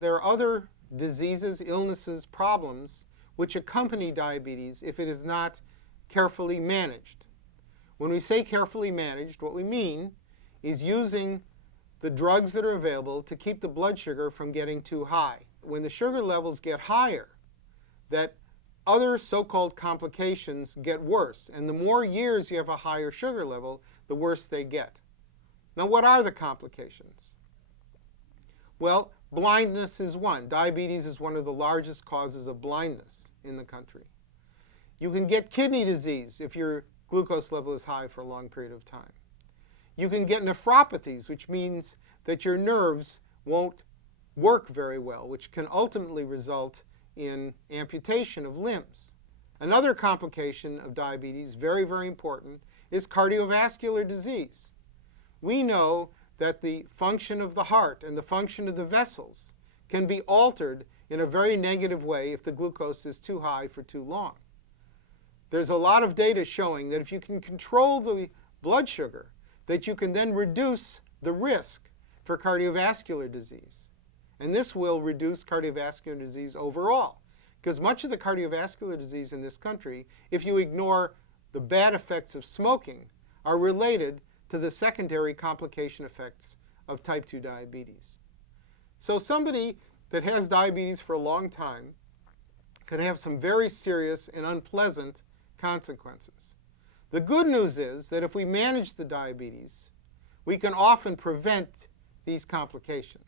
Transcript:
There are other diseases, illnesses, problems which accompany diabetes if it is not carefully managed. When we say carefully managed, what we mean is using the drugs that are available to keep the blood sugar from getting too high. When the sugar levels get higher, that other so-called complications get worse. And the more years you have a higher sugar level, the worse they get. Now, what are the complications? Well, blindness is one. Diabetes is one of the largest causes of blindness in the country. You can get kidney disease if your glucose level is high for a long period of time. You can get nephropathies, which means that your nerves won't work very well, which can ultimately result in amputation of limbs. Another complication of diabetes, very, very important, is cardiovascular disease. We know that the function of the heart and the function of the vessels can be altered in a very negative way if the glucose is too high for too long. There's a lot of data showing that if you can control the blood sugar, that you can then reduce the risk for cardiovascular disease. And this will reduce cardiovascular disease overall. Because much of the cardiovascular disease in this country, if you ignore the bad effects of smoking, are related to the secondary complication effects of type 2 diabetes. So somebody that has diabetes for a long time can have some very serious and unpleasant consequences. The good news is that if we manage the diabetes, we can often prevent these complications.